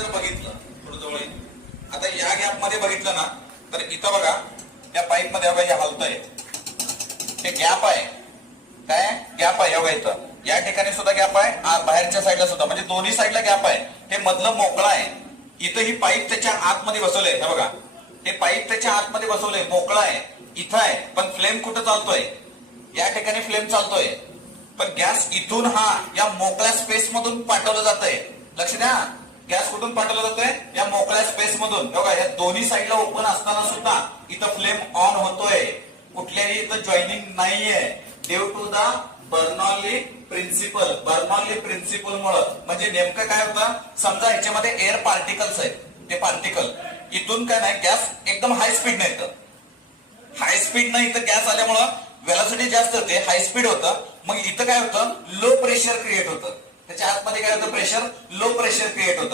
जर बघितलं थोडं जवळ येईल. आता या गॅप मध्ये बघितलं ना तर इथं बघा या पाईप मध्ये बघा हे हलतंय, हे गॅप आहे, काय गॅप आहे बघा इथं. या ठिकाणी सुद्धा गॅप आहे, बाहेरच्या साईडला सुद्धा, म्हणजे दोन्ही साईडला गॅप आहे. हे मधलं मोकळं आहे. इथं ही पाईप त्याच्या आतमध्ये बसवलंय, हे बघा हे पाईप त्याच्या आतमध्ये बसवलंय, मोकळं आहे, इथं आहे. पण फ्लेम कुठं चालतोय, या ठिकाणी फ्लेम चालतोय. पण गॅस इथून हा या मोकळ्या स्पेस मधून पाठवलं जातंय. लक्ष द्या, गॅस कुठून पाठवला जातोय, या मोकळ्या स्पेस मधून. बघा या दोन्ही साईडला ओपन असताना सुद्धा इथं फ्लेम ऑन होतोय, कुठल्याही इथं जॉईनिंग नाहीये. Due to the Bernoulli principle. Bernoulli principle मुळे म्हणजे नेमकं काय होतं, समजा ह्याच्यामध्ये एअर पार्टिकल्स आहेत, ते पार्टिकल इथून काय नाही, गॅस एकदम हाय स्पीड नाही, हाय स्पीड नाही इथं गॅस आल्यामुळं व्हेलॉसिटी जास्त होते, हाय स्पीड होतं. मग इथं काय होतं, लो प्रेशर क्रिएट होतं. त्याच्या आतमध्ये काय होतं, प्रेशर लो प्रेशर क्रिएट होतं.